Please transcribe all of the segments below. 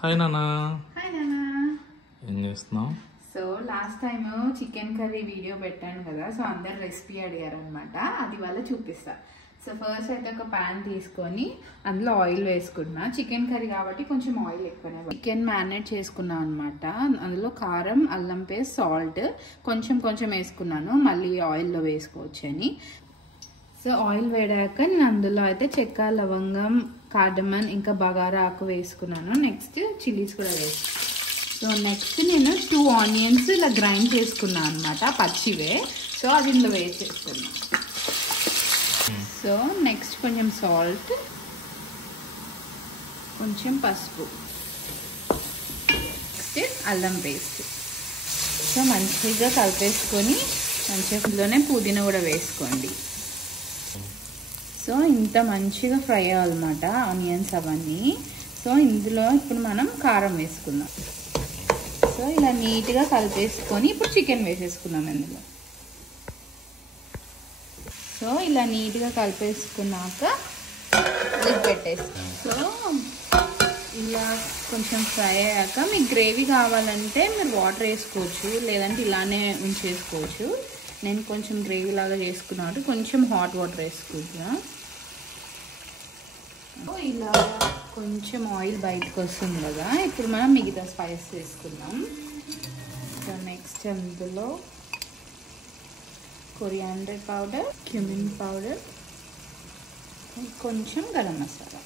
Hi నానా. Hi నానా. ఏం చేస్తున్నావు? So last time chicken curry video పెట్టాను కదా, సో అందరు రెసిపీ అడిగారు అనమాట. అది వల్ల చూపిస్తా. సో ఫస్ట్ అయితే ఒక ప్యాన్ తీసుకొని అందులో ఆయిల్ వేసుకున్నా. చికెన్ కర్రీ కాబట్టి కొంచెం ఆయిల్ ఎక్కువనే. చికెన్ మ్యారినేట్ చేసుకున్నాను అనమాట. అందులో కారం, అల్లం పేస్ట్, సాల్ట్ కొంచెం కొంచెం వేసుకున్నాను, మళ్ళీ ఆయిల్లో వేసుకోవచ్చు అని. సో ఆయిల్ వేడాక నేను అందులో అయితే చెక్క, లవంగం, కార్డమన్, ఇంకా బగారా ఆకు వేసుకున్నాను. నెక్స్ట్ చిల్లీస్ కూడా వేసుకున్నాను. సో నెక్స్ట్ నేను 2 ఆనియన్స్ ఇలా గ్రైండ్ చేసుకున్నాను అనమాట, పచ్చివే. సో అది ఇందులో వేసేస్తున్నాను. సో నెక్స్ట్ కొంచెం సాల్ట్, కొంచెం పసుపు, నెక్స్ట్ అల్లం పేస్ట్. సో మంచిగా కలిపేసుకొని మంచిగా ఇందులోనే పుదీనా కూడా వేసుకోండి. సో ఇంత మంచిగా ఫ్రై అవ్వాలన్నమాట ఆనియన్స్ అవన్నీ. సో ఇందులో ఇప్పుడు మనం కారం వేసుకుందాం. సో ఇలా నీట్గా కలిపేసుకొని ఇప్పుడు చికెన్ వేసేసుకున్నాం ఇందులో. సో ఇలా నీట్గా కలిపేసుకున్నాక లిడ్ పెట్టేస్తాం. సో ఇలా కొంచెం ఫ్రై అయ్యాక మీకు గ్రేవీ కావాలంటే మీరు వాటర్ వేసుకోవచ్చు, లేదంటే ఇలానే ఉంచేసుకోవచ్చు. నేను కొంచెం గ్రేవీ లాగా చేసుకున్నాను, కొంచెం హాట్ వాటర్ వేసుకుంటున్నా. ఇలా కొంచెం ఆయిల్ బయటకు వస్తుంది కదా, ఇప్పుడు మనం మిగతా స్పైస్ వేసుకుందాం. సో నెక్స్ట్ అందులో కొరియాండర్ పౌడర్, క్యూమిన్ పౌడర్, కొంచెం గరం మసాలా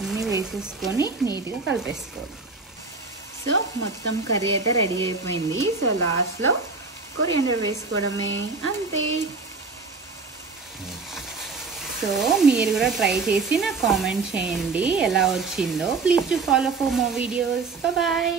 అన్నీ వేసేసుకొని నీట్గా కలిపేసుకోవాలి. సో మొత్తం కర్రీ అయితే రెడీ అయిపోయింది. సో లాస్ట్లో కొరియాండర్ వేసుకోవడమే, అంతే. సో మీరు కూడా ట్రై చేసి నాకు కామెంట్ చేయండి ఎలా వచ్చిందో. Please to follow for more videos. Bye.